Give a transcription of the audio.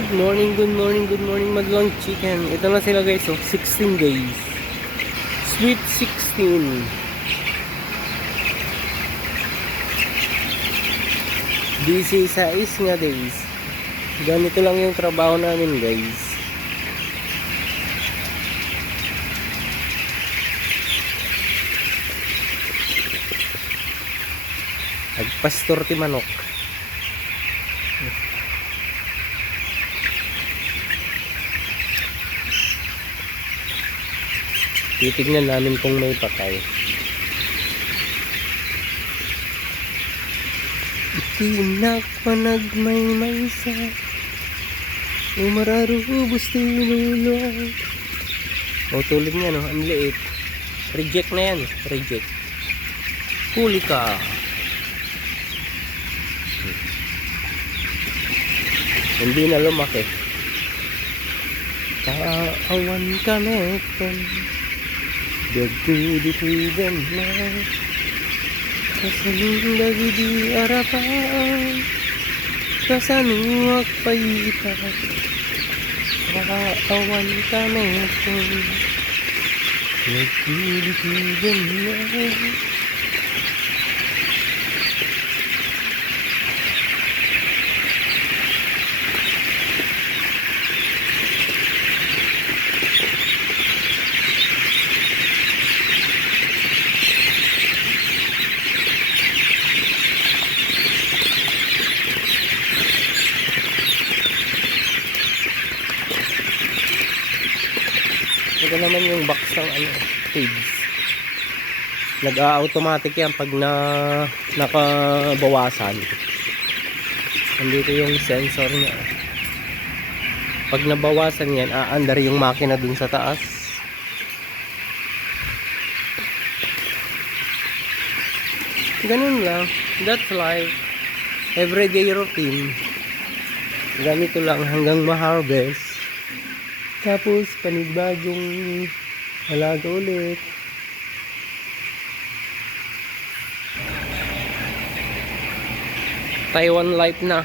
Good morning, Madlang Chicken. Ito na sila guys, 16 days. Sweet 16. Busy sa nga days. Ganito lang yung trabaho namin guys. Nagpastor ti manok. Titignan namin kung may patay. Itinak panagmay sa umararubos tinulong. O tulad niya no, ang liit. Reject na yan, reject. Huli ka. Hindi na lumaki. Kaawan kami kung daguditugan na kasanung lagi di arapan kasanuak paita kaawan kami kung daguditugan na. Ito naman yung box ng pigs. Nag-automatic yan pag nakabawasan. Nandito yung sensor niya. Pag nabawasan yan, aandar yung makina dun sa taas. Ganun lang. That's life. Everyday routine. Ganito lang hanggang ma-harvest. Tapos panibagong alaga ulit. Taiwan life na.